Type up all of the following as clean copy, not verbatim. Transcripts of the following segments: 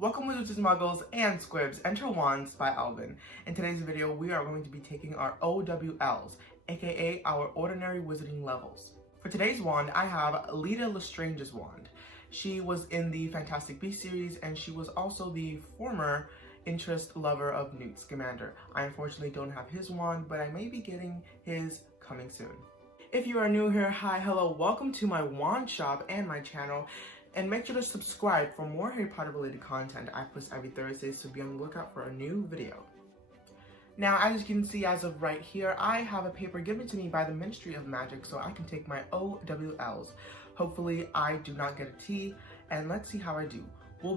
Welcome wizards, muggles, and squibs. Enter Wands by Elvyn. In today's video, we are going to be taking our O.W.Ls, aka our ordinary wizarding levels. For today's wand, I have Lita Lestrange's wand. She was in the Fantastic Beasts series, and she was also the former interest lover of Newt Scamander. I unfortunately don't have his wand, but I may be getting his coming soon. If you are new here, hi, hello, welcome to my wand shop and my channel. And make sure to subscribe for more Harry Potter related content I post every Thursday, so be on the lookout for a new video. Now, as you can see as of right here, I have a paper given to me by the Ministry of Magic so I can take my O.W.Ls. Hopefully I do not get a T, and let's see how I do. We'll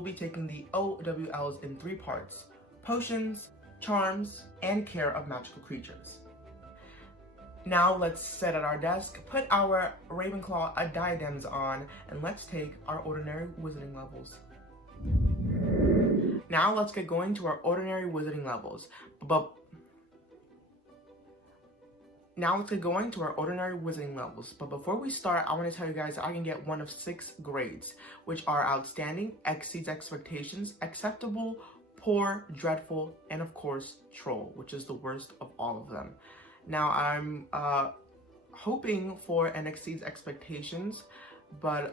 be taking the O.W.Ls in 3 parts: potions, charms, and care of magical creatures. Now let's sit at our desk, put our Ravenclaw diadems on, and let's take our ordinary wizarding levels. Now let's get going to our ordinary wizarding levels. But before we start, I want to tell you guys I can get one of 6 grades, which are outstanding, exceeds expectations, acceptable, poor, dreadful, and of course, troll, which is the worst of all of them. Now, I'm hoping for an exceeds expectations, but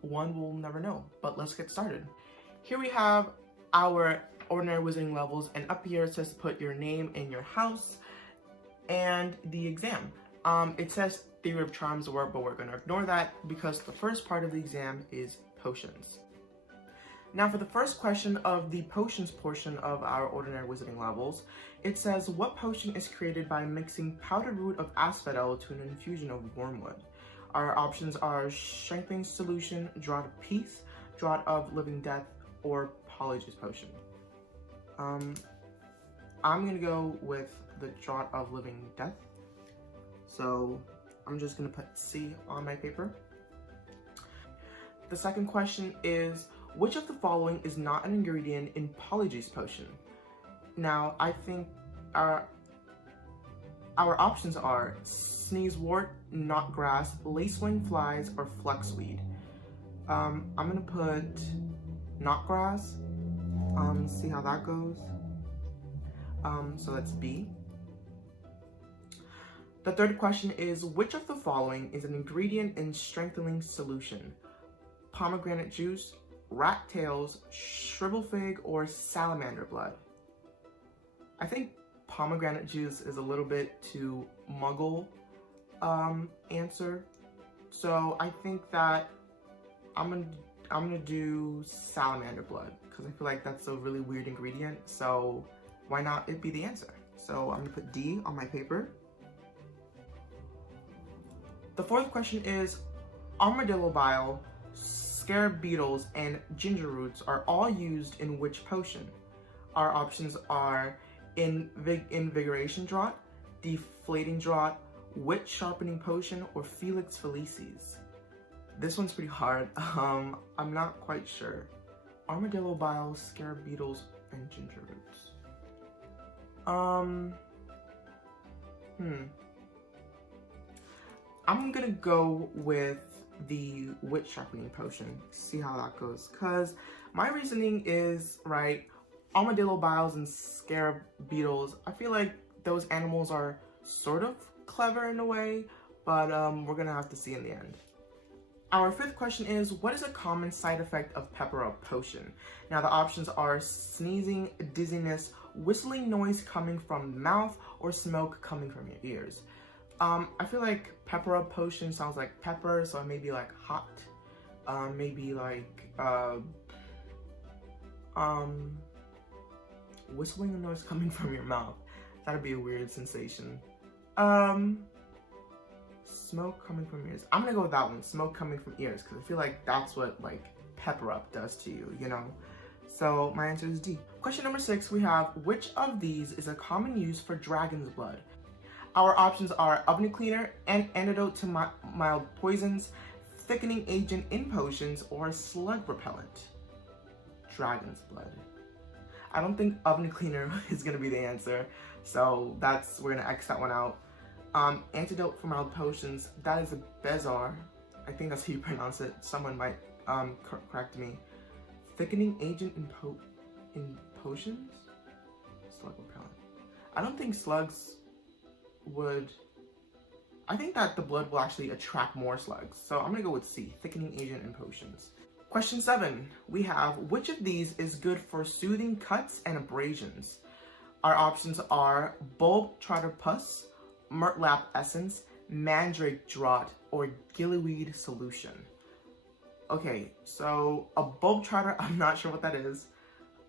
one will never know. But let's get started. Here we have our ordinary wizarding levels, and up here it says put your name and your house and the exam. It says theory of charms, but we're going to ignore that because the first part of the exam is potions. Now, for the first question of the potions portion of our ordinary wizarding levels, it says, what potion is created by mixing powdered root of asphodel to an infusion of wormwood? Our options are strengthening solution, draught of peace, draught of living death, or polyjuice potion. I'm gonna go with the draught of living death. So I'm just gonna put C on my paper. The second question is, which of the following is not an ingredient in polyjuice potion? Now, I think our options are sneezewort, knotgrass, lacewing flies, or fluxweed. I'm gonna put knotgrass, see how that goes. So that's B. The third question is, which of the following is an ingredient in strengthening solution? Pomegranate juice, rat tails, shrivel fig, or salamander blood? I think pomegranate juice is a little bit too muggle answer, so I think that I'm gonna do salamander blood because I feel like that's a really weird ingredient, so why not it be the answer? So I'm gonna put D on my paper. The fourth question is, armadillo bile, scarab beetles, and ginger roots are all used in which potion? Our options are invigoration draught, deflating draught, wit sharpening potion, or felix felicis. This one's pretty hard. I'm not quite sure. Armadillo bile, scarab beetles, and ginger roots. I'm gonna go with the wit sharpening potion, see how that goes, because my reasoning is, right, armadillo biles and scarab beetles, I feel like those animals are sort of clever in a way, but we're gonna have to see in the end. Our fifth question is, what is a common side effect of pepper up potion? Now, the options are sneezing, dizziness, whistling noise coming from the mouth, or smoke coming from your ears. I feel like pepper up potion sounds like pepper, so maybe like hot, maybe like whistling noise coming from your mouth. That'd be a weird sensation. Smoke coming from ears. I'm gonna go with that one, smoke coming from ears, because I feel like that's what like pepper up does to you, you know? So my answer is D. Question number 6, we have, which of these is a common use for dragon's blood? Our options are oven cleaner, an antidote to mild poisons, thickening agent in potions, or slug repellent. Dragon's blood. I don't think oven cleaner is gonna be the answer, so we're gonna X that one out. Antidote for mild potions, that is a Bezar. I think that's how you pronounce it. Someone might correct me. thickening agent in potions? Slug repellent. I don't think slugs would... I think that the blood will actually attract more slugs. So I'm gonna go with C, thickening agent in potions. Question 7, we have, which of these is good for soothing cuts and abrasions? Our options are bulb trotter pus, murtlap essence, mandrake draught, or gillyweed solution. Okay, so a bulb trotter, I'm not sure what that is.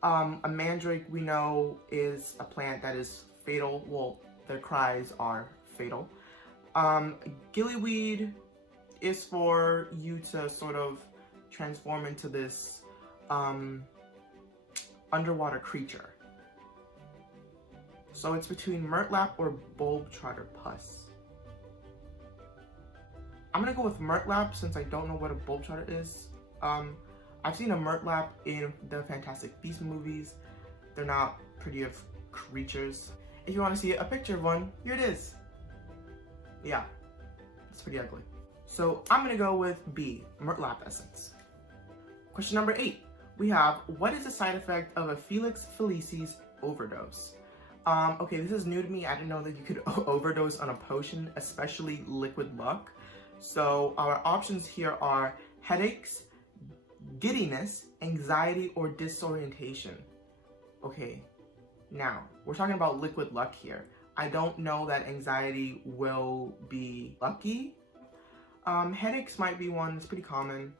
A mandrake we know is a plant that is fatal. Well, their cries are fatal. Gillyweed is for you to sort of transform into this underwater creature. So it's between murtlap or bulb trotter pus. I'm gonna go with murtlap since I don't know what a bulb trotter is. I've seen a murtlap in the Fantastic Beasts movies. They're not pretty of creatures. If you want to see a picture of one, here it is. Yeah, it's pretty ugly. So I'm gonna go with B, murtlap essence. Question number 8, we have, what is the side effect of a Felix Felicis overdose? Okay, this is new to me. I didn't know that you could overdose on a potion, especially liquid luck. So our options here are headaches, giddiness, anxiety, or disorientation. Okay, now we're talking about liquid luck here. I don't know that anxiety will be lucky. Headaches might be one, it's pretty common,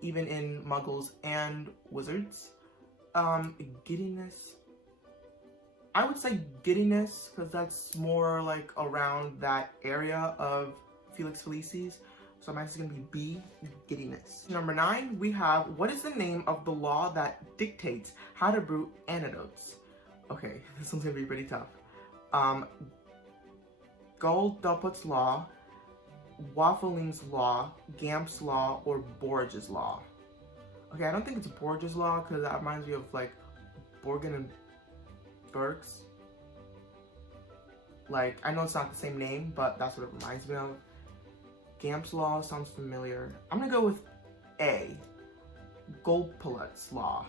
even in muggles and wizards. Giddiness, I would say giddiness, because that's more like around that area of Felix Felicis. So my answer is going to be B, giddiness. Number 9, we have, what is the name of the law that dictates how to brew antidotes? Okay, this one's going to be pretty tough. O.W.Ls law, Waffling's law, Gamp's law, or Borge's law. Okay, I don't think it's Borge's law because that reminds me of like Borgen and Burks. Like, I know it's not the same name, but that's what it reminds me of. Gamp's law sounds familiar. I'm gonna go with A, O.W.Ls law.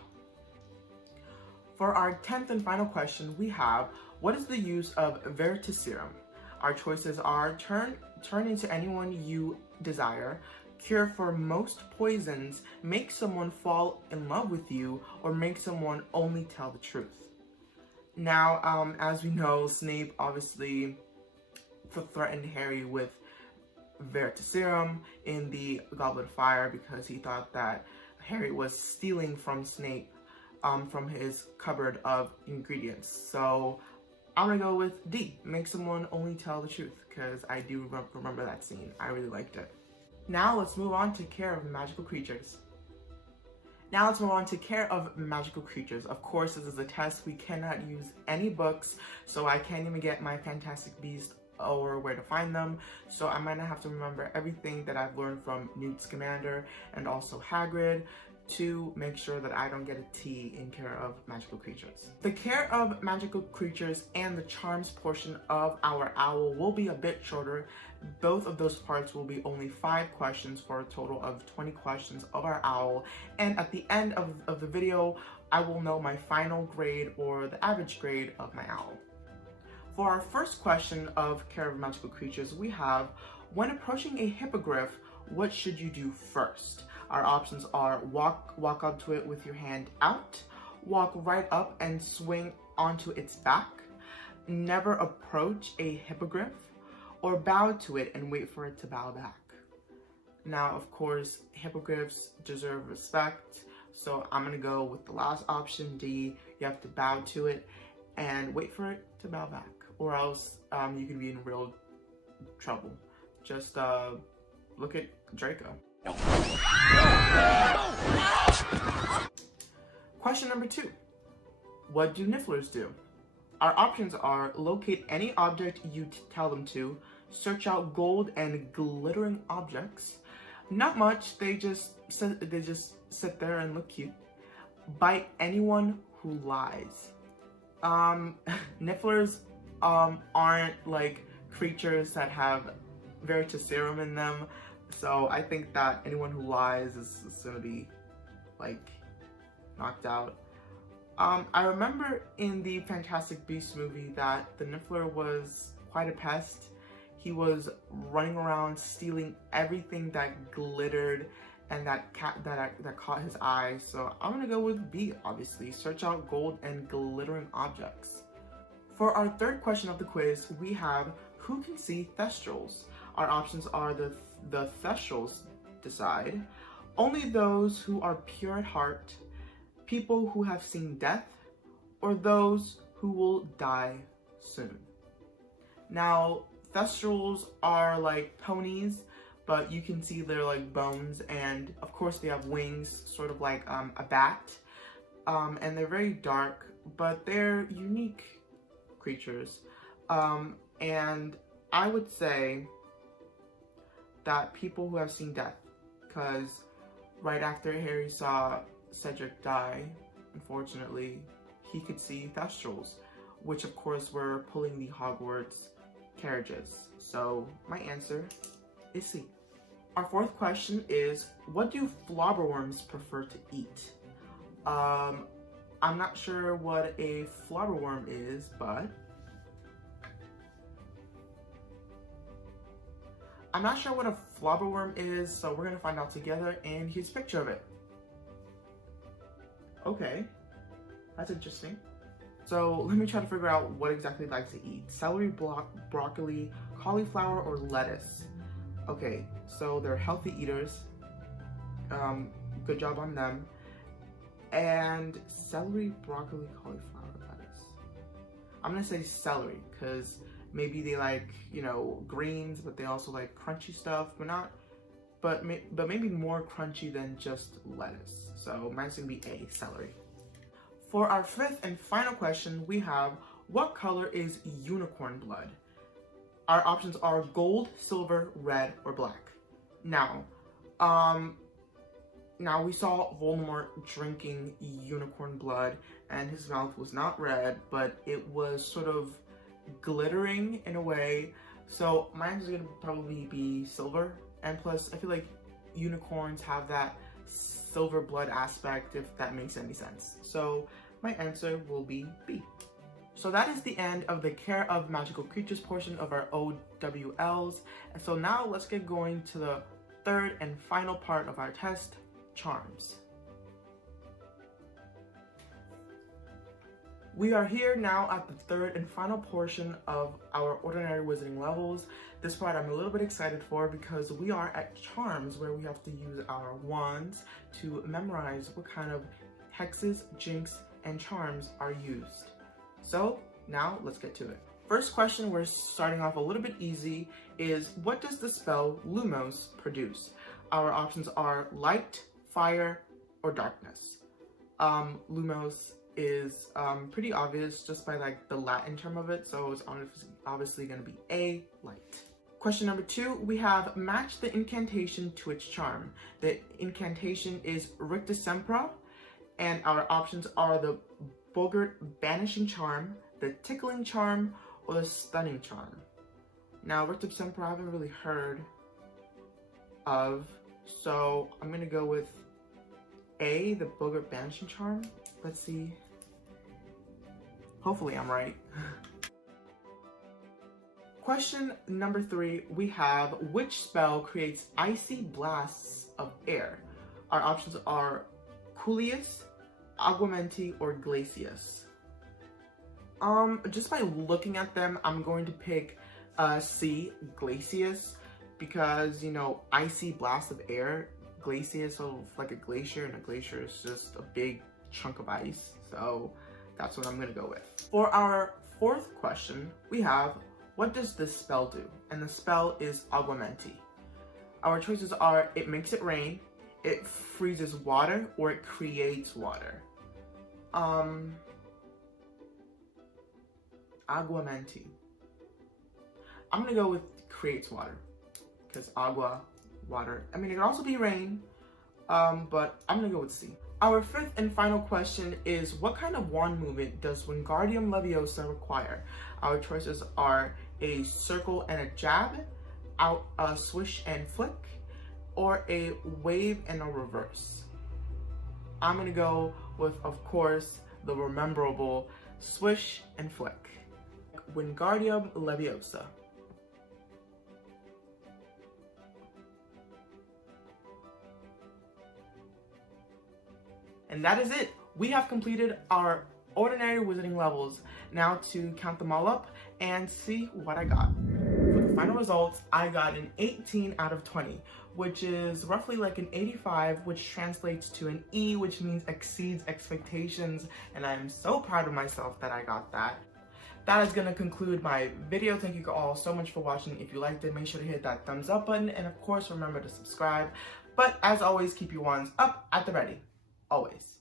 For our 10th and final question, we have, what is the use of Veritaserum? Our choices are turn into anyone you desire, cure for most poisons, make someone fall in love with you, or make someone only tell the truth. Now, as we know, Snape obviously threatened Harry with Veritaserum in the Goblet of Fire because he thought that Harry was stealing from Snape from his cupboard of ingredients. So I'm gonna go with D, make someone only tell the truth, because I do remember that scene. I really liked it. Now let's move on to care of magical creatures. Of course, this is a test. We cannot use any books, so I can't even get my Fantastic Beasts or where to find them. So I'm gonna have to remember everything that I've learned from Newt Scamander and also Hagrid to make sure that I don't get a T in care of magical creatures. The care of magical creatures and the charms portion of our OWL will be a bit shorter. Both of those parts will be only 5 questions for a total of 20 questions of our OWL. And at the end of the video, I will know my final grade or the average grade of my OWL. For our first question of care of magical creatures, we have, when approaching a hippogriff, what should you do first? Our options are walk up to it with your hand out, walk right up and swing onto its back, never approach a hippogriff, or bow to it and wait for it to bow back. Now, of course, hippogriffs deserve respect, so I'm gonna go with the last option, D. You have to bow to it and wait for it to bow back, or else you can be in real trouble. Just look at Draco. Question number 2. What do Nifflers do? Our options are locate any object you tell them to, search out gold and glittering objects. Not much, they just sit there and look cute. Bite anyone who lies. Nifflers aren't like creatures that have Veritaserum in them. So I think that anyone who lies is gonna be like knocked out. I remember in the Fantastic Beasts movie that the Niffler was quite a pest. He was running around stealing everything that glittered and that caught his eye. So I'm gonna go with B, obviously. Search out gold and glittering objects. For our third question of the quiz, we have who can see Thestrals? Our options are the Thestrals decide, only those who are pure at heart, people who have seen death, or those who will die soon. Now, Thestrals are like ponies, but you can see they're like bones, and of course they have wings, sort of like a bat, and they're very dark, but they're unique creatures, and I would say that people who have seen death, because right after Harry saw Cedric die, unfortunately, he could see Thestrals, which of course were pulling the Hogwarts carriages. So my answer is C. Our fourth question is, what do flobberworms prefer to eat? I'm not sure what a flobberworm is, but so we're gonna find out together, and here's a picture of it. Okay, that's interesting. So let me try to figure out what exactly it likes to eat. Celery, broccoli, cauliflower, or lettuce. Okay, so they're healthy eaters. Good job on them. And celery, broccoli, cauliflower, lettuce. I'm gonna say celery, because maybe they like, you know, greens, but they also like crunchy stuff, but maybe more crunchy than just lettuce. So mine's gonna be A, celery. For our fifth and final question, we have, what color is unicorn blood? Our options are gold, silver, red, or black. Now we saw Voldemort drinking unicorn blood, and his mouth was not red, but it was sort of glittering in a way. So mine is gonna probably be silver, and plus I feel like unicorns have that silver blood aspect, if that makes any sense. So my answer will be B. So that is the end of the Care of Magical Creatures portion of our O.W.Ls. And so now let's get going to the third and final part of our test, charms. We are here now at the third and final portion of our ordinary wizarding levels. This part I'm a little bit excited for because we are at charms, where we have to use our wands to memorize what kind of hexes, jinx, and charms are used. So now let's get to it. First question, we're starting off a little bit easy, is what does the spell Lumos produce? Our options are light, fire, or darkness. Lumos is pretty obvious just by like the Latin term of it, so it's obviously going to be A, light. Question number 2, we have match the incantation to its charm. The incantation is Rictus Sempra, and our options are the Boggart Banishing Charm, the Tickling Charm, or the Stunning Charm. Now, Rictus Sempra I haven't really heard of, so I'm going to go with A, the Boggart Banishing Charm. Let's see. Hopefully I'm right. Question number 3, we have which spell creates icy blasts of air? Our options are Coolius, Aguamenti, or Glacius. Just by looking at them, I'm going to pick C, Glacius, because, you know, icy blast of air, Glacius, so like a glacier, and a glacier is just a big chunk of ice, so that's what I'm gonna go with. For our fourth question, we have, what does this spell do? And the spell is Aguamenti. Our choices are, it makes it rain, it freezes water, or it creates water. Aguamenti. I'm gonna go with creates water, because agua, water. I mean, it could also be rain, but I'm gonna go with C. Our fifth and final question is, what kind of wand movement does Wingardium Leviosa require? Our choices are a circle and a jab, out a swish and flick, or a wave and a reverse. I'm gonna go with, of course, the rememberable Swish and Flick. Wingardium Leviosa. And that is it. We have completed our ordinary wizarding levels. Now to count them all up and see what I got. For the final results, I got an 18 out of 20, which is roughly like an 85, which translates to an E, which means exceeds expectations, and I'm so proud of myself that I got that. That is going to conclude my video. Thank you all so much for watching. If you liked it, make sure to hit that thumbs up button, and of course, remember to subscribe. But as always, keep your wands up at the ready. Always.